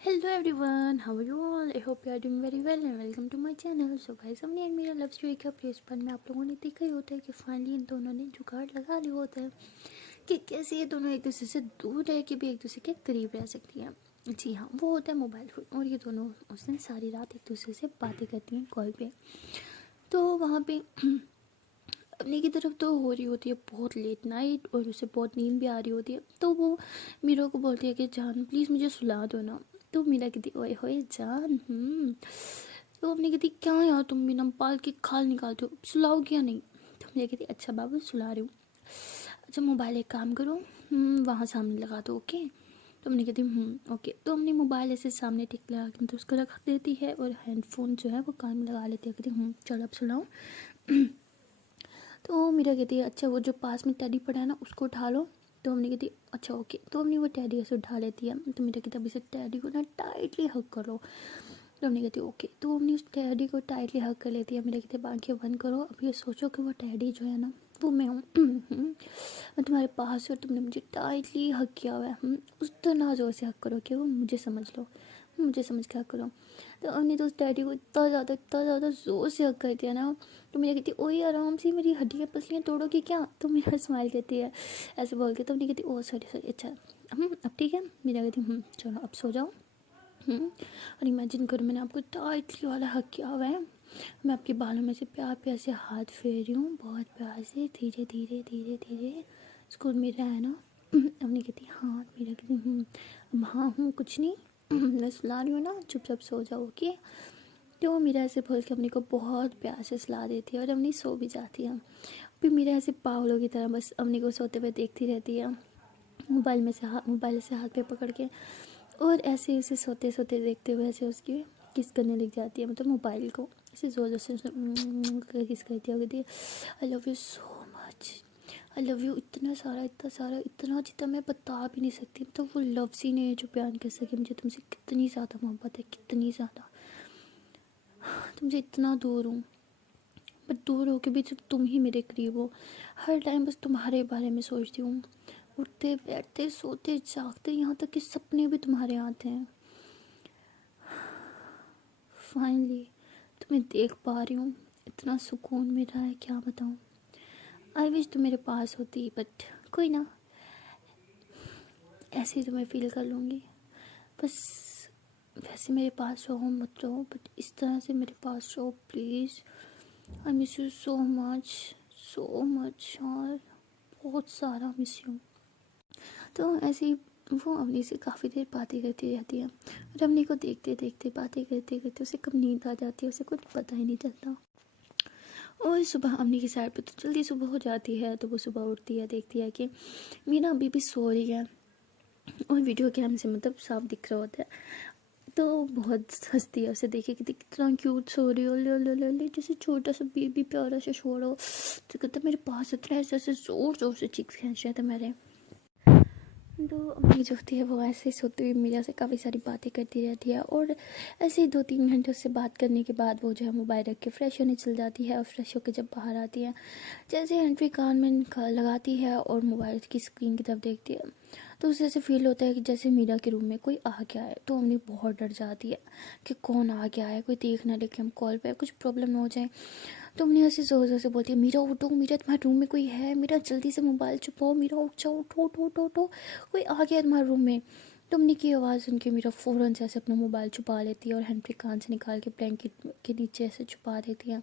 Hello everyone, how are you all? I hope you are doing very well and welcome to my channel. So guys, हमने and मेरा love story का place पर में आप लोगों ने देखा ही होता है कि फाइनली इन दोनों ने जुगाड़ लगा लिया होता है कि कैसे ये दोनों एक दूसरे से दूर रह के भी एक दूसरे के करीब रह सकती हैं। जी हाँ, वो होता है मोबाइल फ़ोन। और ये दोनों उस दिन सारी रात एक दूसरे से बातें करती हैं कॉल पे। तो वहाँ पे अपने की तरफ तो हो रही होती है बहुत लेट नाइट और उसे बहुत नींद भी आ रही होती है। तो वो मीरा को बोलती है कि जान प्लीज़ मुझे सुला दो ना। तो मीरा कहती ओए होए जान। तो अपनी कहती क्या यार तुम बिना पाल के खाल निकालते हो, सुलाओ क्या नहीं। तो मीरा कहती अच्छा बाबू सुला रही हूँ। अच्छा मोबाइल एक काम करो, वहाँ सामने लगा दो ओके। तो हमने कहती ओके। तो हमने मोबाइल ऐसे सामने टिक लगा के तो उसको रख देती है और हेडफोन जो है वो कान में लगा लेती है। कहती चलो अब सुनाओ। तो मीरा कहती है अच्छा वो जो पास में टेडी पड़ा है ना उसको उठा लो। तो हमने कहती अच्छा ओके। तो हमने वो टेडी ऐसे उठा लेती है। तो मीरा कहती अभी से टेडी को ना टाइटली हग कर लो। तो हमने कहती ओके। तो हमने उस टेडी को टाइटली हग कर लेती है। मेरा कहते आंखें बंद करो, अब ये सोचो कि वो टेडी जो है ना वो मैं हूँ। मैं तुम्हारे पास हूँ और तुमने मुझे टाइटली हग किया हुआ है। उस तो ना जोर से हग करो कि वो मुझे समझ लो, मुझे समझ के हग करो। तो हमने तो उस डैडी को इतना ज़्यादा ज़ोर से हग कर दिया ना। तो मेरी कहती ओए आराम से, मेरी हड्डियाँ पसलियाँ तोड़ोगी क्या। तो मेरा स्माइल कहती है ऐसे बोल के। तो नहीं कहती ओ सॉरी सॉरी अच्छा अब ठीक है। मेरा कहती चलो अब सो जाओ। और इमेजिन करो मैंने आपको टाइटली वाला हक किया हुआ है। मैं आपके बालों में से प्यार प्यार से हाथ फेर रही हूँ, बहुत प्यार से, धीरे धीरे धीरे धीरे। स्कूल मेरा है ना। अपनी कहती हाँ। मेरा कहती हाँ कुछ नहीं। मैं सुला रही हूँ ना, चुपचाप सो जाओ ओके। तो वो मीरा ऐसे बोल के अपने को बहुत प्यार से सुला देती है और अपनी सो भी जाती है। फिर मीरा ऐसे पागलों की तरह बस अपने को सोते हुए देखती रहती है, मोबाइल से हाथ पे पकड़ के। और ऐसे ऐसे सोते सोते देखते हुए ऐसे उसकी किस करने लग जाती है, मतलब मोबाइल को ऐसे ज़ोर ज़ोर से किस करती है। I love you so much, I love you इतना सारा इतना सारा इतना जितना मैं बता भी नहीं सकती। तो वो लफ्ज़ ही नहीं है जो बयान कर सके मुझे तुमसे कितनी ज़्यादा मोहब्बत है, कितनी ज़्यादा। तुमसे इतना दूर हूँ बट दूर होके भी सिर्फ तुम ही मेरे करीब हो। हर टाइम बस तुम्हारे बारे में सोचती हूँ, उठते बैठते सोते जागते, यहाँ तक कि सपने भी तुम्हारे आते हैं। फाइनली तुम्हें देख पा रही हूँ, इतना सुकून मिल रहा है क्या बताऊँ। आई विश तुम मेरे पास होती बट कोई ना, ऐसे ही तुम्हें फील कर लूँगी बस। वैसे मेरे पास रहो मत रहो बट इस तरह से मेरे पास रहो please. I miss you so much यार, बहुत सारा मिस यू। तो ऐसे ही वो अवनी से काफ़ी देर बातें करती रहती है और अवनी को देखते देखते बातें करते करते उसे कब नींद आ जाती है उसे कुछ पता ही नहीं चलता। और सुबह अवनी की साइड पे तो जल्दी सुबह हो जाती है। तो वो सुबह उठती है, देखती है कि मीना अभी भी सो रही है और वीडियो कैम से मतलब साफ दिख रहा होता है। तो बहुत हंसती है उसे देखे कि कितना क्यूट सो रही हो, ले जैसे छोटा सा बेबी प्यारा सा सो रहा हो। तो कहता मेरे पास इतना ऐसे ऐसे जोर जोर से चिक्स खींच रहे थे मेरे। तो अम्मी जो होती है वो ऐसे ही सोती हुई मीरा से काफ़ी सारी बातें करती रहती है। और ऐसे ही 2-3 घंटे उससे बात करने के बाद वो जो है मोबाइल रख के फ्रेश होने चल जाती है। और फ्रेश होकर जब बाहर आती है, जैसे एंट्री कान में लगाती है और मोबाइल की स्क्रीन की तरफ देखती है, तो उसे ऐसे फील होता है कि जैसे मीरा के रूम में कोई आ गया है। तो अम्मी बहुत डर जाती है कि कौन आ गया है, कोई देख ना लेके हम कॉल पे कुछ प्रॉब्लम ना हो जाए। तो अम्मी ऐसे ज़ोर ज़ोर से बोलती है मीरा उठो, मीरा तुम्हारे रूम में कोई है, मीरा जल्दी से मोबाइल छुपाओ, मीरा उठ जाओ, उठो उठो उठो उठो, कोई आ गया तुम्हारे रूम में। तो अम्मी की आवाज़ सुन के मीरा फ़ौरन से ऐसे अपना मोबाइल छुपा लेती है और हैंड फ्री कान से निकाल के ब्लैंकेट के नीचे ऐसे छुपा देती है।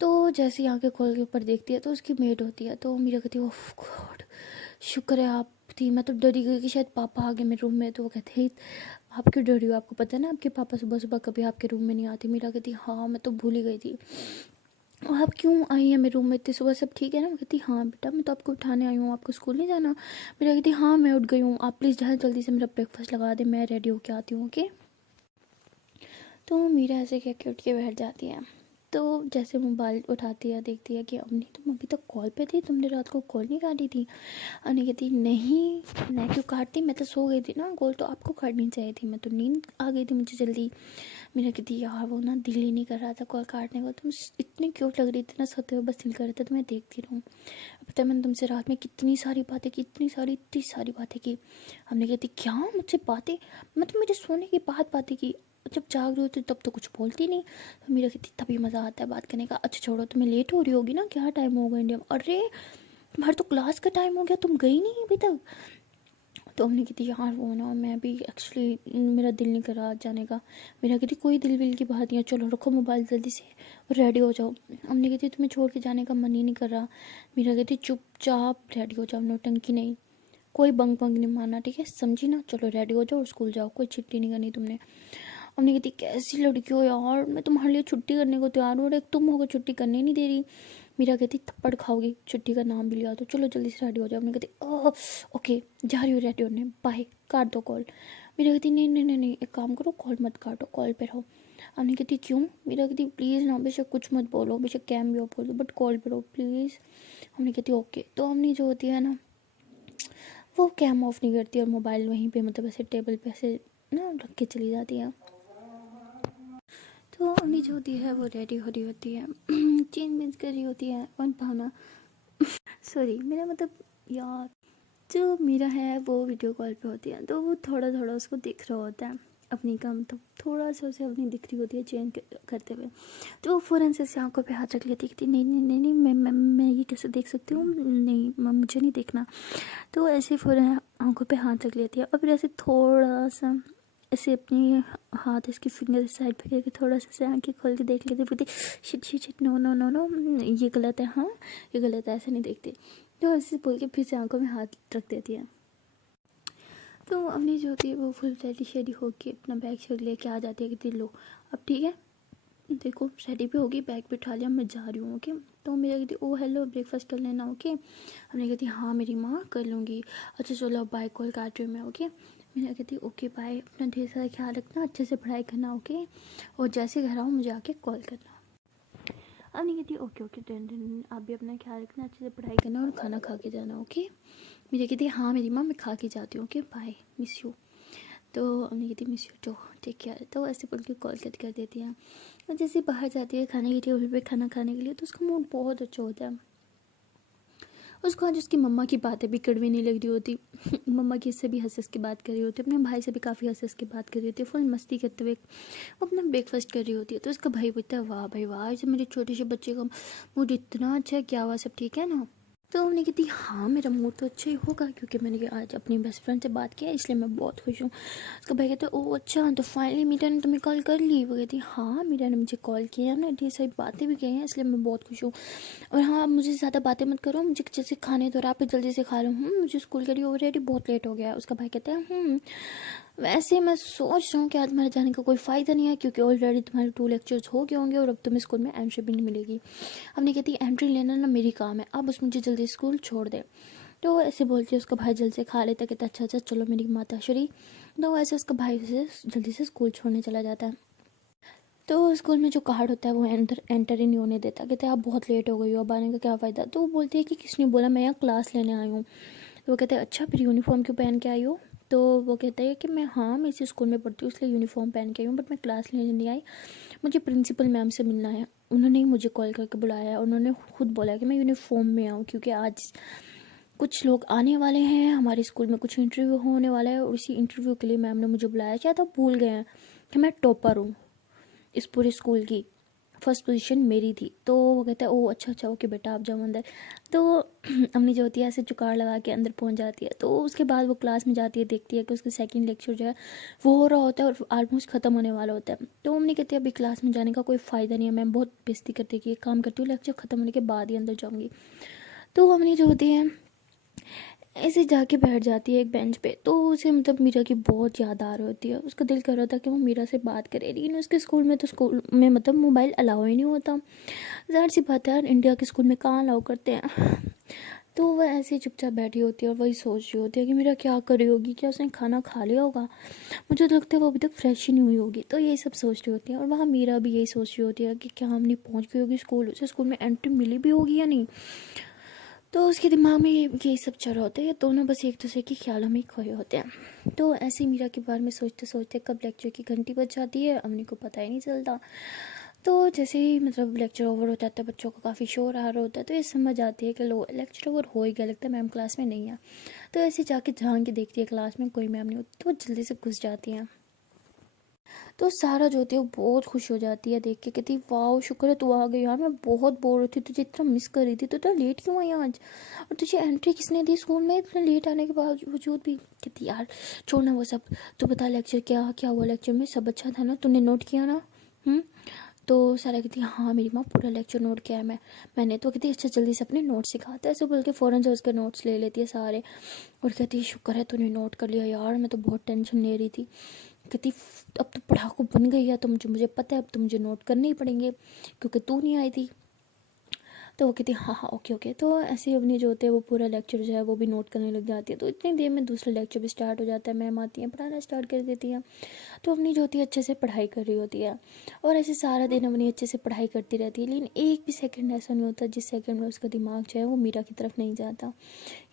तो जैसे ही आँखें खोल के ऊपर देखती है तो उसकी मेड होती है। तो मीरा कहती है ओह गॉड शुक्र है आप थी, मैं तो डरी गई कि शायद पापा आ गए मेरे रूम में। तो वो कहते हैं आप क्यों डरी हो, आपको पता है ना आपके पापा सुबह सुबह कभी आपके रूम में नहीं आते। मीरा कहती हाँ मैं तो भूल ही गई थी। और आप क्यों आई हैं मेरे रूम में इतनी सुबह, सब ठीक है ना। मैं कहती हाँ बेटा मैं तो आपको उठाने आई हूँ, आपको स्कूल नहीं जाना। मेरा कहती हाँ मैं उठ गई हूँ, आप प्लीज़ जल्दी से मेरा ब्रेकफास्ट लगा दें, मैं रेडी होके आती हूँ ओके। तो मीरा ऐसे कह के उठ के बैठ जाती है। तो जैसे मोबाइल उठाती है, देखती है कि अम्मी तुम अभी तक कॉल पे थी, तुमने रात को कॉल नहीं काटी थी। अम्मी कहती नहीं, मैं क्यों काटती, मैं तो सो गई थी ना, कॉल तो आपको काटनी चाहिए थी, मैं तो नींद आ गई थी मुझे जल्दी। मेरा कहती यार वो ना दिल ही नहीं कर रहा था कॉल काटने को, तुम इतनी क्यूट लग रही थी ना सोते हुए, बस दिल कर रहा था तुम्हें देखती रहूँ। पता है मैंने तुमसे रात में कितनी सारी बातें की, इतनी सारी बातें की। हमने कहती क्या मुझसे बातें, मतलब मेरे सोने के बाद बातें की, जब जाग रही होती तब तो कुछ बोलती नहीं। तो मेरा कहती तभी मज़ा आता है बात करने का। अच्छा छोड़ो, तुम्हें लेट हो रही होगी ना, क्या टाइम होगा इंडिया में, अरे तुम्हारे तो क्लास का टाइम हो गया, तुम गई नहीं अभी तक। तो हमने कहती यार वो ना मैं भी एक्चुअली मेरा दिल नहीं कर रहा जाने का। मेरा कहती कोई दिल विल की बात नहीं है, चलो रखो मोबाइल जल्दी से रेडी हो जाओ। हमने कहती तुम्हें छोड़ के जाने का मन ही नहीं कर रहा। मेरा कहती चुपचाप रेडी हो जाओ, नौटंकी नहीं, कोई बंक बंक नहीं मारना, ठीक है समझी ना, चलो रेडी हो जाओ और स्कूल जाओ, कोई छुट्टी नहीं करनी तुमने। हमने कहती कैसी लड़की हो यार, मैं तुम्हारे लिए छुट्टी करने को तैयार हूँ और एक तुम होकर छुट्टी करने नहीं दे रही। मीरा कहती थप्पड़ खाओगी, छुट्टी का नाम भी लिया तो चलो जल्दी से रेडी हो जाओ। हमने कहती ओह ओके जा रही हो रेडी होने, बाय, काट दो कॉल। मीरा कहती नहीं नहीं नहीं नहीं, एक काम करो कॉल मत काटो, कॉल पे रहो। हमने कहती क्यों। मीरा कहती प्लीज़ ना, बेशक कुछ मत बोलो, बेशक कैम भी हो बोलो, बट कॉल पे रहो प्लीज़। हमने कहती ओके। तो हमने जो होती है ना वो कैम ऑफ नहीं करती और मोबाइल वहीं पे मतलब ऐसे टेबल पे ऐसे ना रख के चली जाती है। तो अम्मी जो होती है वो रेडी हो रही होती है, चेंज वेंज कर रही होती है, और भावना सॉरी मेरा मतलब यार जो मेरा है वो वीडियो कॉल पे होती है, तो वो थोड़ा थोड़ा उसको दिख रहा होता है अपनी कम, तो थोड़ा सा उसे अपनी दिख रही होती है चेंज करते हुए। तो वो फ़ौरन से आंखों पे हाथ रख लेती है, कहती नहीं नहीं नहीं नहीं मैं ये कैसे देख सकती हूँ, नहीं मुझे नहीं देखना। तो ऐसे फ़ौरन आंखों पे हाथ रख लेती है और फिर ऐसे थोड़ा सा ऐसे अपनी हाथ इसकी फिंगर साइड पे करके थोड़ा सा आंखें खोल के देख लेते, बोलते shit shit shit no no no no ये गलत है, हाँ ये गलत है, ऐसे नहीं देखते। तो ऐसे बोल के फिर से आंखों में हाथ रख देती है। तो अम्मी जो होती है वो फुल रेडी शेडी होके अपना बैग शेग लेके आ जाती है, कि लो अब ठीक है देखो रेडी भी होगी, बैग भी उठा लिया, मैं जा रही हूँ ओके। तो मेरा कहती ओ हेलो ब्रेकफास्ट कर लेना ओके। हमने कहती हाँ मेरी माँ कर लूँगी। अच्छा चलो अब बाय, कॉल काट रही हूँ मैं ओके। मेरा कहती ओके बाय, अपना ढेर सारा ख्याल रखना, अच्छे से पढ़ाई करना ओके, और जैसे घर आओ मुझे आके कॉल करना। अब नहीं कहती ओके ओके डन आप भी अपना ख्याल रखना, अच्छे से पढ़ाई करना और खाना खा के जाना ओके। मेरी कहती हाँ मेरी माँ मैं खा के जाती हूँ ओके बाय मिस यू। तो हमने कहती miss you too take care. तो ऐसे बोल के कॉल कट कर देती है। और जैसे बाहर जाती है खाने की टेबल पे खाना खाने के लिए, तो उसका मूड बहुत अच्छा होता है। उसको आज उसकी मम्मा की बातें भी कड़वी नहीं लग रही होती। मम्मा की इससे भी हंस हंस के बात कर रही होती है, अपने भाई से भी काफ़ी हंस हंस के बात कर रही होती है, फुल मस्ती करते हुए वो अपना ब्रेकफास्ट कर रही होती है। तो उसका भाई बोलता है वाह भाई वाह, जब मेरे छोटे से बच्चे का मूड इतना अच्छा है, क्या हुआ सब ठीक है ना। तो उन्होंने कहती हाँ मेरा मूड तो अच्छा ही होगा, क्योंकि मैंने आज अपनी बेस्ट फ्रेंड से बात किया इसलिए मैं बहुत खुश हूँ। उसका भाई कहता है ओह अच्छा, तो फाइनली मीरा ने तुम्हें कॉल कर ली। वो कहती हाँ मीरा ने मुझे कॉल किया, हमने ढेर सारी बातें भी की हैं इसलिए मैं बहुत खुश हूँ। और हाँ आप मुझे ज़्यादा बातें मत करो, मुझे जैसे खाने दो, आप जल्दी से खा लो, मुझे स्कूल के लिए ऑलरेडी बहुत लेट हो गया है। उसका भाई कहता है वैसे मैं सोच रहा हूँ कि आज तुम्हारे जाने का कोई फ़ायदा नहीं है, क्योंकि ऑलरेडी तुम्हारे 2 लेक्चर्स हो गए होंगे और अब तुम्हें स्कूल में एंट्री भी नहीं मिलेगी। हमने कहती एंट्री लेना ना मेरी काम है, अब बस मुझे जल्दी स्कूल छोड़ दे। तो ऐसे बोलती है उसका भाई जल्दी से खा लेता, कहता अच्छा अच्छा चलो मेरी माता श्री। तो ऐसे उसका भाई से जल्दी से स्कूल छोड़ने चला जाता है। तो स्कूल में जो कार्ड होता है वो एंटर ही नहीं होने देता, कहते आप बहुत लेट हो गई हो, अब आने का क्या फ़ायदा। तो वो बोलती है कि किसने बोला, मैं यहाँ क्लास लेने आई हूँ। तो वो कहते हैं अच्छा फिर यूनिफॉर्म क्यों पहन के आई हो। तो वो कहता है कि मैं हाँ मैं इसी स्कूल में पढ़ती हूँ इसलिए यूनिफॉर्म पहन के आई हूँ, बट मैं क्लास लेने नहीं आई, मुझे प्रिंसिपल मैम से मिलना है, उन्होंने ही मुझे कॉल करके बुलाया है, उन्होंने खुद बोला कि मैं यूनिफॉर्म में आऊँ, क्योंकि आज कुछ लोग आने वाले हैं हमारे स्कूल में, कुछ इंटरव्यू होने वाला है और उसी इंटरव्यू के लिए मैम ने मुझे बुलाया। शायद आप भूल गए हैं कि मैं टॉपर हूँ इस पूरे स्कूल की, फर्स्ट पोजीशन मेरी थी। तो वो कहता है ओह अच्छा अच्छा ओके बेटा आप जाओ अंदर। तो अम्मी जो होती है ऐसे जुगाड़ लगा के अंदर पहुंच जाती है। तो उसके बाद वो क्लास में जाती है, देखती है कि उसका सेकंड लेक्चर जो है वो हो रहा होता है और ऑलमोस्ट ख़त्म होने वाला होता है। तो अम्मी कहती है अभी क्लास में जाने का कोई फ़ायदा नहीं है, मैं बहुत बेइज्जती करती है कि एक काम करती हूँ लेक्चर ख़त्म होने के बाद ही अंदर जाऊँगी। तो अम्मी जो होती है ऐसे जाके बैठ जाती है एक बेंच पे। तो उसे मतलब मीरा की बहुत याद आ रही होती है, उसका दिल कर रहा था कि वो मीरा से बात करे, लेकिन उसके स्कूल में तो स्कूल में मतलब मोबाइल अलाउ ही नहीं होता। ज़ाहिर सी बात है यार, इंडिया के स्कूल में कहाँ अलाउ करते हैं। तो वह ऐसे ही चुपचाप बैठी होती है और वही सोच रही होती है कि मेरा क्या कर रही होगी, क्या उसने खाना खा लिया होगा, मुझे तो लगता है वो अभी तक फ्रेश ही नहीं हुई होगी। तो यही सब सोच रही होती है और वहाँ मीरा भी यही सोच रही होती है कि क्या हम नहीं पहुँच गई होगी स्कूल, उसे स्कूल में एंट्री मिली भी होगी या नहीं। तो उसके दिमाग में यही सब चल रहा होता है, ये दोनों बस एक दूसरे के ख्यालों में ही खोए होते हैं। तो ऐसे ही मीरा के बारे में सोचते सोचते कब लेक्चर की घंटी बज जाती है अवनी को पता ही नहीं चलता। तो जैसे ही मतलब लेक्चर ओवर हो जाता है, बच्चों का काफ़ी शोर आ रहा होता है, तो ये समझ आती है कि लो लेक्चर ओवर हो ही गया, लगता है मैम क्लास में नहीं है। तो ऐसे जाके झांक के देखती है क्लास में कोई मैम नहीं होती, तो वो जल्दी से घुस जाती हैं। तो सारा जो होती है वो बहुत खुश हो जाती है देख के, कहती वाह शुक्र है तू आ गई यार, मैं बहुत बोर होती तुझे इतना मिस कर रही थी, तो इतना लेट क्यों आई आज, और तुझे एंट्री किसने दी स्कूल में इतना लेट आने के बावजूद भी। कहती यार छोड़ना वो सब, तो बता लेक्चर क्या क्या हुआ, लेक्चर में सब अच्छा था ना, तूने नोट किया ना। तो सारा कहती हाँ मेरी माँ पूरा लेक्चर नोट किया है मैंने। तो कहती अच्छा जल्दी से अपने नोट्स सिखाता है, ऐसे बोल के फ़ौरन से उसके नोट्स ले लेती है सारे, और कहती शुक्र है तूने नोट कर लिया यार, मैं तो बहुत टेंशन ले रही थी। कहती अब तो पढ़ाकू बन गई है तो मुझे पता है अब तो मुझे नोट करने ही पड़ेंगे क्योंकि तू नहीं आई थी। तो वो कहती हाँ हाँ ओके ओके। तो ऐसे ही अपनी जो होते हैं वो पूरा लेक्चर जो है वो भी नोट करने लग जाती है। तो इतनी देर में दूसरा लेक्चर भी स्टार्ट हो जाता है, मैम आती हैं पढ़ाना स्टार्ट कर देती हैं। तो अपनी जो होती है अच्छे से पढ़ाई कर रही होती है और ऐसे सारा दिन अपनी अच्छे से पढ़ाई करती रहती है, लेकिन एक भी सेकंड ऐसा नहीं होता जिस सेकंड में उसका दिमाग जो है वो मीरा की तरफ नहीं जाता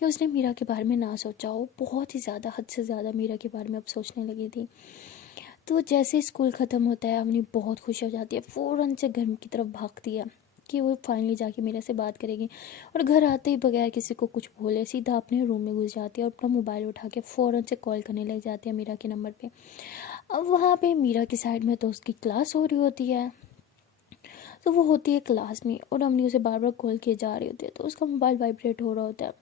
या उसने मीरा के बारे में ना सोचा हो। बहुत ही ज़्यादा हद से ज़्यादा मीरा के बारे में अब सोचने लगी थी। तो जैसे स्कूल ख़त्म होता है अवनी बहुत खुश हो जाती है, फ़ौरन से घर की तरफ भागती है कि वो फाइनली जाके मेरे से बात करेगी, और घर आते ही बगैर किसी को कुछ बोले सीधा अपने रूम में घुस जाती है और अपना मोबाइल उठा के फ़ौरन से कॉल करने लग जाती है मीरा के नंबर पे। अब वहाँ पे मीरा की साइड में तो उसकी क्लास हो रही होती है, तो वो होती है क्लास में और अवनी उसे बार बार कॉल किए जा रही होती है, तो उसका मोबाइल वाइब्रेट हो रहा होता है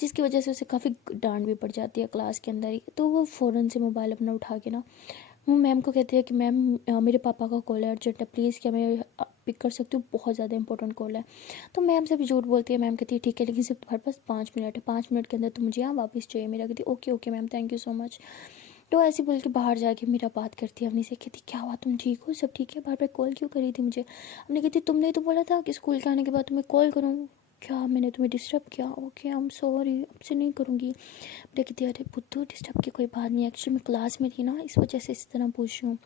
जिसकी वजह से उसे काफ़ी डांट भी पड़ जाती है क्लास के अंदर ही। तो वो फ़ौरन से मोबाइल अपना उठा के ना वो मैम को कहती है कि मैम मेरे पापा का कॉल है अर्जेंट है, प्लीज़ क्या मैं पिक कर सकती हूँ, बहुत ज़्यादा इंपॉर्टेंट कॉल है। तो मैम से भी झूठ बोलती है, मैम कहती है ठीक है लेकिन सिर्फ तुम्हारे पास 5 मिनट है, 5 मिनट के अंदर तो मुझे यहाँ वापस चाहिए। मेरा कहती है okay okay ma'am thank you so much. तो ऐसे बोल के बाहर जाके मेरा बात करती है अपनी से, कहती क्या हुआ तुम ठीक हो, सब ठीक है, बार बार कॉल क्यों करी थी मुझे। अपने कहती तुमने तो बोला था कि स्कूल के आने के बाद तुम्हें कॉल करूँ, क्या मैंने तुम्हें डिस्टर्ब किया। ओके आई एम सॉरी, अब से नहीं करूँगी। बेटा कहती अरे बुद्धू डिस्टर्ब की कोई बात नहीं, एक्चुअली मैं क्लास में थी ना इस वजह से इस तरह पूछ रही हूँ।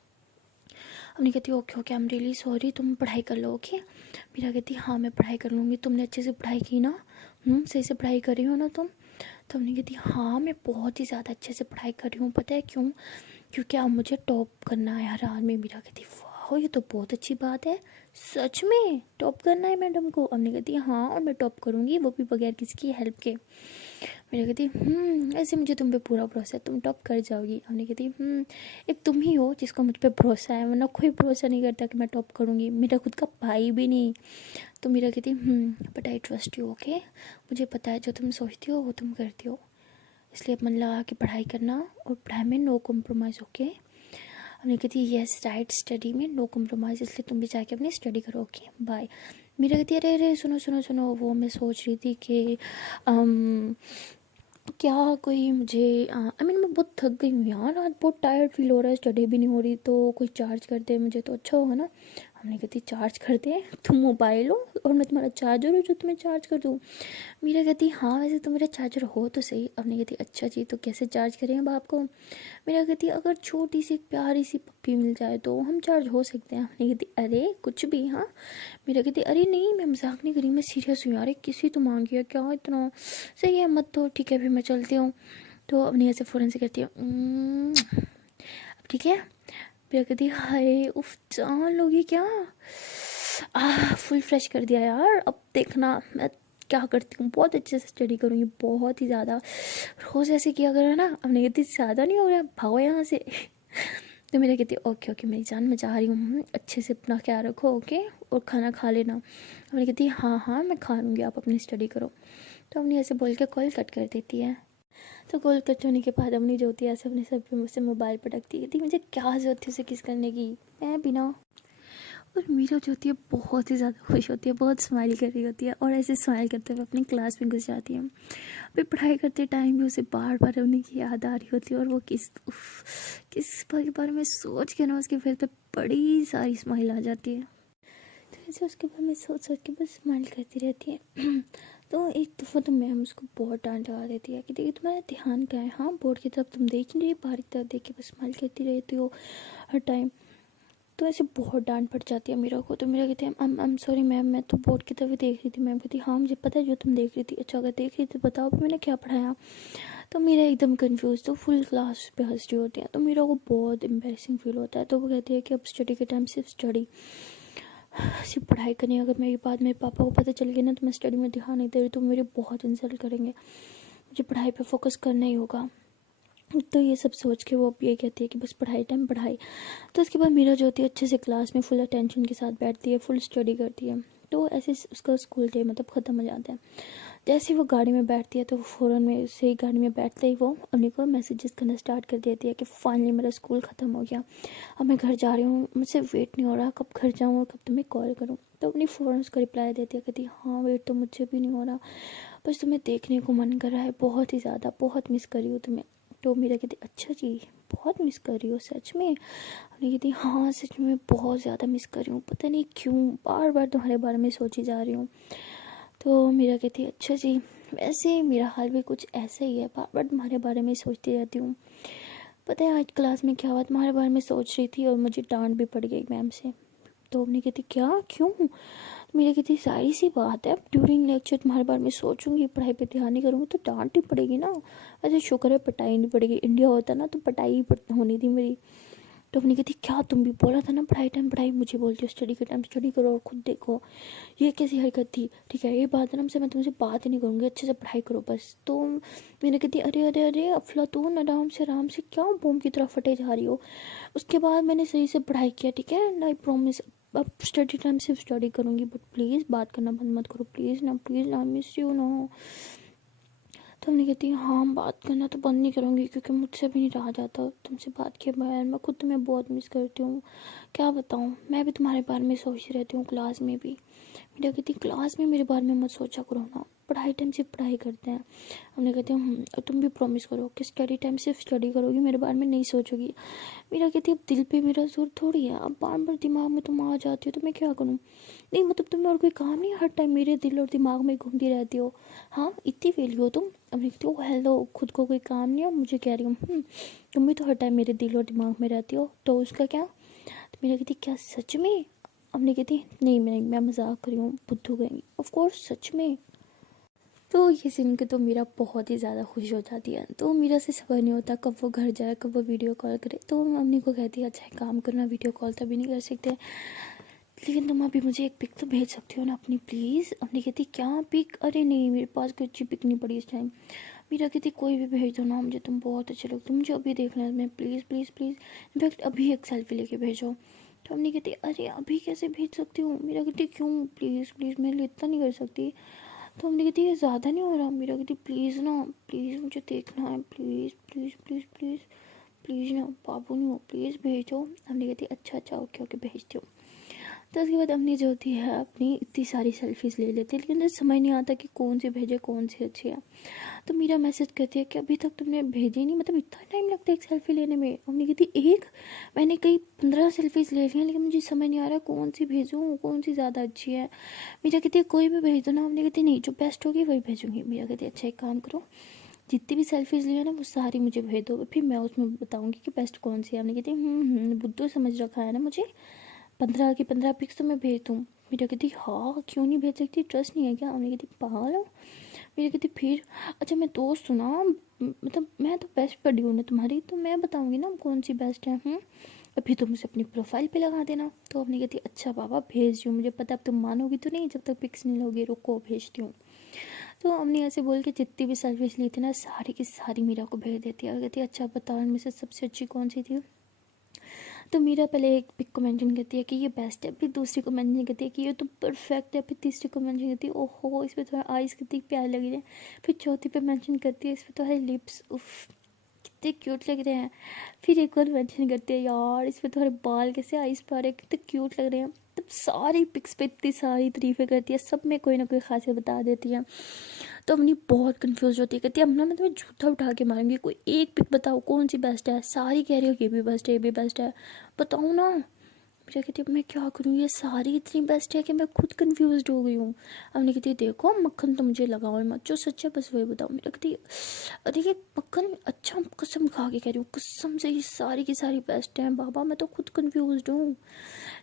अपनी कहती okay okay I am really sorry, तुम पढ़ाई कर लो ओके। मेरा कहती हाँ मैं पढ़ाई कर लूँगी, तुमने अच्छे से पढ़ाई की ना, सही से पढ़ाई कर रही हो ना तुम। तो अपनी कहती हाँ मैं बहुत ही ज़्यादा अच्छे से पढ़ाई कर रही हूँ, पता है क्यों, क्योंकि अब मुझे टॉप करना है यार आज में। मेरा कहती वाह ये तो बहुत अच्छी बात है, सच में टॉप करना है मैडम को। अपनी कहती हाँ और मैं टॉप करूँगी वो भी बगैर किसी की हेल्प के। मेरा कहती ऐसे मुझे तुम पे पूरा भरोसा है, तुम टॉप कर जाओगी। हमने कहती एक तुम ही हो जिसको मुझ पे भरोसा है, वरना कोई भरोसा नहीं करता कि मैं टॉप करूँगी, मेरा खुद का भाई भी नहीं। तो मेरा कहती but I trust you okay, मुझे पता है जो तुम सोचती हो वो तुम करती हो, इसलिए मन लगा के पढ़ाई करना और पढ़ाई में नो कॉम्प्रोमाइज़ ओके। हमने कहती यस राइट, स्टडी में नो कॉम्प्रोमाइज़, इसलिए तुम भी जाके अपनी स्टडी करो ओके बाय। मेरा कहती अरे अरे सुनो सुनो सुनो, वो मैं सोच रही थी कि क्या कोई मुझे आई मीन मैं बहुत थक गई हूँ यार, आज बहुत टायर्ड फील हो रहा है, स्टडी भी नहीं हो रही, तो कोई चार्ज कर दे मुझे तो अच्छा होगा ना। हमने कहती चार्ज कर दे, तुम मोबाइल हो और मैं तुम्हारा चार्जर हूँ जो तुम्हें चार्ज कर दूँ। मीरा कहती हाँ वैसे तो मेरा चार्जर हो तो सही। हमने कहती अच्छा जी तो कैसे चार्ज करें अब आपको। मेरा कहती अगर छोटी सी प्यारी सी पप्पी मिल जाए तो हम चार्ज हो सकते हैं। हमने कहती अरे कुछ भी हाँ। मेरा कहती अरे नहीं मैं मजाक नहीं करी, मैं सीरियस हूँ यार, किसी तो मांगी है क्या इतना, सही है मत तो ठीक है फिर मैं चलती हूँ। तो अपनी ऐसे फ़ौरन से कहती हूँ अब ठीक है। फिर कहती हाय उफ जान लोगी क्या, फुल फ्रेश कर दिया यार, अब देखना मैं क्या करती हूँ, बहुत अच्छे से स्टडी करूँगी, बहुत ही ज़्यादा, रोज़ ऐसे किया करो ना। अब नहीं कहती ज़्यादा नहीं हो रहा, भागो यहाँ से। तो मेरा कहती ओके ओके मेरी जान मैं जा रही हूँ, अच्छे से अपना ख्याल रखो ओके, और खाना खा लेना। अब नहीं कहती हाँ हाँ मैं खा लूँगी, आप अपनी स्टडी करो। तो अपनी ऐसे बोल के कॉल कट कर देती है। तो कॉल कट होने के बाद अपनी जो होती है ऐसे अपने सर पे मुझसे मोबाइल पटकती है, मुझे क्या ज़रूरत थी उसे किस करने की, मैं बिना। और मीरा जो होती है बहुत ही ज़्यादा खुश होती है, बहुत स्माइल कर रही होती है और ऐसे स्माइल करते हुए अपनी क्लास में घुस जाती है। फिर पढ़ाई करते टाइम भी उसे बार बार उन्हीं की याद आ रही होती है और वो किस बार के बारे में सोच के ना उसके फेस पे बड़ी सारी स्माइल आ जाती है। तो ऐसे उसके बारे में सोच सोच के बस स्माइल करती रहती है। तो एक दफ़ा तो मैम उसको बहुत डांट लगा देती है कि देखिए तुम्हारा ध्यान कहाँ है, हाँ बोर्ड की तरफ तुम देख नहीं रही, बाहर की तरफ देख के बस स्माइल करती रहती हो हर टाइम। तो ऐसे बहुत डांट पड़ जाती है मीरा को। तो मीरा कहती है आई एम सॉरी मैम, मैं तो बोर्ड की तरफ ही देख रही थी। मैम कहती हाँ मुझे पता है जो तुम देख रही थी। अच्छा अगर देख रही थी तो बताओ मैंने क्या पढ़ाया। तो मीरा एकदम कंफ्यूज, तो फुल क्लास पे हंस रही होती है। तो मीरा को बहुत एम्बैरेसिंग फील होता है। तो वो कहती है कि अब स्टडी के टाइम सिर्फ स्टडी, सिर्फ पढ़ाई करनी है। अगर मेरी बात मेरे पापा को पता चल गई ना तो मैं स्टडी में ध्यान नहीं दे रही तो मेरी बहुत इंसल्ट करेंगे, मुझे पढ़ाई पे फोकस करना ही होगा। तो ये सब सोच के वो ये कहती है कि बस पढ़ाई टाइम पढ़ाई। तो उसके बाद मीरा जो होती है अच्छे से क्लास में फुल अटेंशन के साथ बैठती है, फुल स्टडी करती है। तो ऐसे उसका स्कूल डे मतलब ख़त्म हो जाता है। जैसे ही वो गाड़ी में बैठती है तो फ़ौरन में से ही गाड़ी में बैठते ही वो अपने को मैसेजेस करना स्टार्ट कर देती है कि फाइनली मेरा स्कूल ख़त्म हो गया, अब मैं घर जा रही हूँ, मुझसे वेट नहीं हो रहा कब घर जाऊँ और कब तुम्हें कॉल करूँ। तो अपनी फ़ौरन उसको रिप्लाई देती है, कहती हाँ वेट तो मुझसे भी नहीं हो रहा, बस तुम्हें देखने को मन कर रहा है बहुत ही ज़्यादा, बहुत मिस कर रही हूँ तुम्हें। तो मेरा कहती अच्छा जी बहुत मिस कर रही हो सच में। अपनी कहती हाँ सच में बहुत ज़्यादा मिस कर रही हूँ, पता नहीं क्यों बार बार तुम्हारे बारे में सोची जा रही हूँ। तो मेरा कहती अच्छा जी वैसे मेरा हाल भी कुछ ऐसा ही है, बार बार तुम्हारे बारे में सोचती रहती हूँ। पता है आज क्लास में क्या हुआ, तुम्हारे बारे में सोच रही थी और मुझे डांट भी पड़ गई मैम से। तो अपनी कहती क्या क्यों। मेरी कहती सारी सी बात है, अब ड्यूरिंग लेक्चर तुम्हारे बारे में सोचूंगी, पढ़ाई पे ध्यान नहीं करूँगी तो डांट ही पड़ेगी ना। अच्छा शुक्र है पिटाई नहीं पड़ेगी, इंडिया होता ना तो पिटाई ही होनी थी मेरी। तो अपनी कहती क्या तुम भी बोला था ना पढ़ाई टाइम पढ़ाई, मुझे बोलती हो स्टडी के टाइम स्टडी करो और खुद देखो, ये कैसी हरकत थी। ठीक है ये बात है ना, मैं तुमसे बात ही नहीं करूँगी, अच्छे से पढ़ाई करो बस। तो मैंने कहती अरे अरे अरे अफलातून आराम से क्या बम की तरह फटे जा रही हो। उसके बाद मैंने सही से पढ़ाई किया ठीक है, आई प्रॉमिस अब स्टडी टाइम सिर्फ स्टडी करूँगी, बट प्लीज़ बात करना बंद मत करो प्लीज़ ना मिस यू ना। तो हमने कहती है हाँ बात करना तो बंद नहीं करूँगी क्योंकि मुझसे भी नहीं रहा जाता तुमसे बात किए बगैर, मैं खुद तुम्हें बहुत मिस करती हूँ, क्या बताऊँ मैं भी तुम्हारे बारे में सोचती रहती हूँ क्लास में भी। मेरा कहती क्लास में मेरे बारे में मत सोचा करो ना, पढ़ाई टाइम सिर्फ पढ़ाई करते हैं। हमने कहते हैं तुम भी प्रॉमिस करो कि स्टडी टाइम सिर्फ स्टडी करोगी, मेरे बारे में नहीं सोचोगी। मेरा कहती अब दिल पे मेरा जोर थोड़ी है, अब बार बार दिमाग में तुम आ जाती हो तो मैं क्या करूँ। नहीं मतलब तुम्हें और कोई काम नहीं, हर टाइम मेरे दिल और दिमाग में घूमती रहती हो, हाँ इतनी फेल हो तुम। अब कहती हो हेलो खुद को कोई काम नहीं है मुझे कह रही हूँ तुम भी तो हर टाइम मेरे दिल और दिमाग में रहती हो तो उसका क्या। तो मेरा कहती क्या सच में। अब कहती नहीं मैं मजाक कर रही हूँ, बुद्धू कहेंगी, ऑफ कोर्स सच में। तो ये सुन के तो मीरा बहुत ही ज़्यादा खुश हो जाती है। तो मीरा से सबर नहीं होता कब वो घर जाए कब वो वीडियो कॉल करे। तो मम्मी को कहती है अच्छा एक काम करना, वीडियो कॉल तभी नहीं कर सकते लेकिन तुम अभी मुझे एक पिक तो भेज सकती हो ना अपनी प्लीज़। अपनी कहती क्या पिक, अरे नहीं मेरे पास कोई अच्छी पिक नहीं पड़ी इस टाइम। मीरा कहती कोई भी भेज दो ना, मुझे तुम बहुत अच्छे लगते हो, मुझे अभी देखना है मैं प्लीज़ प्लीज़ प्लीज़, इनफैक्ट अभी एक सेल्फी लेके भेजो। तो हमने कहती अरे अभी कैसे भेज सकती हूँ। मेरा कहती क्यों प्लीज़ प्लीज़ मेरे लिए इतना नहीं कर सकती। तो हमने कहती ये ज़्यादा नहीं हो रहा। मेरा कहती प्लीज़ ना प्लीज़ मुझे देखना है please please please please please ना, बाबू नहीं हो प्लीज़ भेजो। हमने कहती अच्छा ओके भेजती हूँ। तो उसके बाद अपनी जो होती है अपनी इतनी सारी सेल्फीज़ ले लेती है लेकिन मुझे समझ नहीं आता कि कौन सी भेजे कौन सी अच्छी है। तो मेरा मैसेज कहती है कि अभी तक तुमने भेजी नहीं, मतलब इतना टाइम लगता है एक सेल्फी लेने में। हमने कहती एक मैंने कई 15 सेल्फीज़ ले ली हैं लेकिन मुझे समझ नहीं आ रहा कौन सी भेजूँ कौन सी ज़्यादा अच्छी है। मेरा कहती है कोई भी भेज दो ना। हमने कहती नहीं जो बेस्ट होगी वही भेजूँगी। मेरा कहती अच्छा एक काम करो जितनी भी सेल्फीज़ ली है ना वो सारी मुझे भेज दो, फिर मैं उसमें बताऊँगी कि बेस्ट कौन सी है। हमने कहती बुद्धू समझ रखा है ना मुझे, 15 की 15 पिक्स तो मैं भेज दूँ। मेरा कहती हाँ क्यों नहीं भेज सकती, ट्रस्ट नहीं है क्या। हमने कहती पागल हो। मेरी कहती फिर अच्छा मैं दोस्त हूँ ना, मतलब मैं तो बेस्ट पढ़ी हूँ ना तुम्हारी, तो मैं बताऊँगी ना कौन सी बेस्ट है। अभी तुम मुझे अपनी प्रोफाइल पे लगा देना। तो अपनी कहती अच्छा बाबा भेज रही हूँ, मुझे पता अब तुम मानोगी तो नहीं जब तक पिक्स नहीं लोगे, रुको भेजती हूँ। तो हमने ऐसे बोल के जितनी भी सर्विस ली थी ना सारी की सारी मीरा को भेज देती है और कहती है अच्छा बताओ इनमें से सबसे अच्छी कौन सी थी। तो मीरा पहले एक पिक को मेंशन करती है कि ये बेस्ट है, फिर दूसरी को मेंशन करती है कि ये तो परफेक्ट है, फिर तीसरी को मेंशन करती है ओहो इस पर थोड़ा आइज़ कितनी प्यारी लग रही है, फिर चौथी पे मेंशन करती है इस पर तुम्हारे लिप्स उफ कितने क्यूट लग रहे हैं, फिर एक और मेंशन करती है यार इस पर तुम्हारे बाल कैसे आइज़ पा रहे हैं कितने क्यूट लग रहे हैं। तब सारी पिक्स पे इतनी सारी तारीफ़ें करती है, सब में कोई ना कोई खासियत बता देती है। तो अपनी बहुत कंफ्यूज होती है, कहती है अब ना मैं तुम्हें जूठा उठा के मारूंगी, कोई एक पिक बताओ कौन सी बेस्ट है, सारी कह रही हो ये भी बेस्ट है ये भी बेस्ट है, बताओ ना। मीरा कहती है मैं क्या करूँ, ये सारी इतनी बेस्ट है कि मैं खुद कंफ्यूज हो गई हूँ। हमने कहती है देखो मक्खन तो मुझे लगाओ मत, जो सच है बस वही बताओ। मीरा कहती है अरे ये मक्खन अच्छा, कसम खा के कह रही हूँ, कसम से ये सारी की सारी बेस्ट हैं बाबा, मैं तो खुद कंफ्यूज हूँ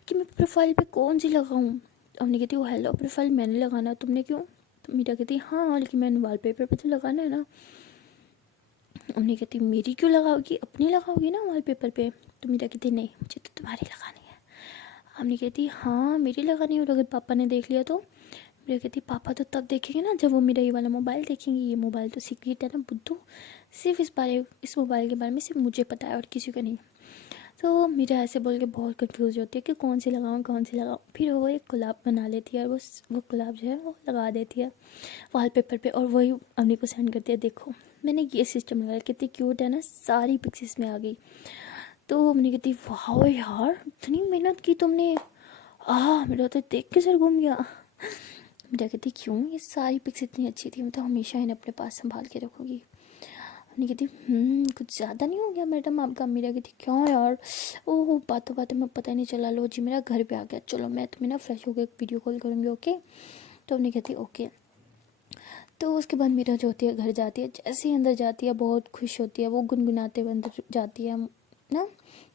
कि मैं प्रोफाइल पे कौन सी लगाऊँ। हमने कहती है हेलो प्रोफाइल मैंने लगाना है, तुमने क्यों? तो मीरा कहती है हाँ लेकिन मैंने वॉलपेपर पे तो लगाना है ना। हमने कहती मेरी क्यों लगाओगी, अपनी लगाओगी ना वॉलपेपर पे। तो मीरा कहती नहीं मुझे तो तुम्हारी लगानी है। हमने कहती हाँ मेरी लगानी है, और अगर पापा ने देख लिया तो? मेरा कहती पापा तो तब देखेंगे ना जब वो मेरा ये वाला मोबाइल देखेंगे, ये मोबाइल तो सीक्रेट है ना बुद्धू, सिर्फ इस मोबाइल के बारे में सिर्फ मुझे पता है और किसी को नहीं। तो मेरा ऐसे बोल के बहुत कंफ्यूज होती है कि कौन सी लगाऊँ कौन सी लगाऊँ। फिर वो एक गुलाब बना लेती है और वो गुलाब जो है वो लगा देती है वॉलपेपर पे, और वही अम्मी को सेंड करती है देखो मैंने ये सिस्टम लगाया, कितनी क्यूट है ना, सारी पिक्स में आ गई। तो अम्मी कहती वाह यार इतनी मेहनत की तुमने, मेरा तो देख के सर घूम गया। मेरा कहती क्यों, ये सारी पिक्स इतनी अच्छी थी, मैं तो हमेशा इन्हें अपने पास संभाल के रखूँगी। नहीं कहती कुछ ज़्यादा नहीं हो गया मैडम आपका? मेरा कहती क्यों यार, ओह बातों बातों में पता ही नहीं चला, लो जी मेरा घर पे आ गया, चलो मैं तुम्हें ना फ्रेश होकर वीडियो कॉल करूँगी ओके। तो नहीं कहती ओके। तो उसके बाद मीरा जो होती है घर जाती है, जैसे ही अंदर जाती है बहुत खुश होती है, वो गुनगुनाते हुए अंदर जाती है ना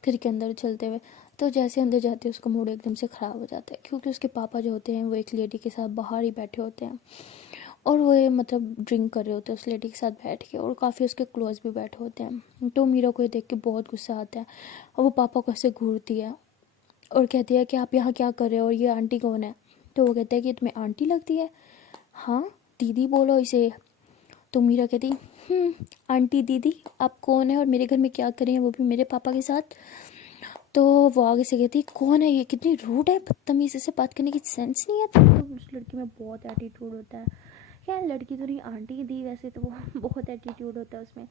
घर के अंदर चलते हुए। तो जैसे अंदर जाती है उसका मूड एकदम से ख़राब हो जाता है, क्योंकि उसके पापा जो होते हैं वो एक लेडी के साथ बाहर ही बैठे होते हैं, और वो ये मतलब ड्रिंक कर रहे होते हैं उस लेडी के साथ बैठ के, और काफ़ी उसके क्लोज भी बैठे होते हैं। तो मीरा को ये देख के बहुत गुस्सा आता है, और वो पापा को ऐसे घूरती है और कहती है कि आप यहाँ क्या कर रहे हो और ये आंटी कौन है? तो वो कहता है कि तुम्हें आंटी लगती है, हाँ दीदी बोलो इसे। तो मीरा कहती आंटी दीदी आप कौन है और मेरे घर में क्या कर रही हैं, वो भी मेरे पापा के साथ? तो वो आगे से कहती कौन है ये, कितनी रूड है, बदतमीज़ी से बात करने की सेंस नहीं है। तो उस लड़की में बहुत एटीट्यूड होता है, क्या लड़की तो नहीं आंटी दी वैसे तो वो बहुत एटीट्यूड होता है उसमें।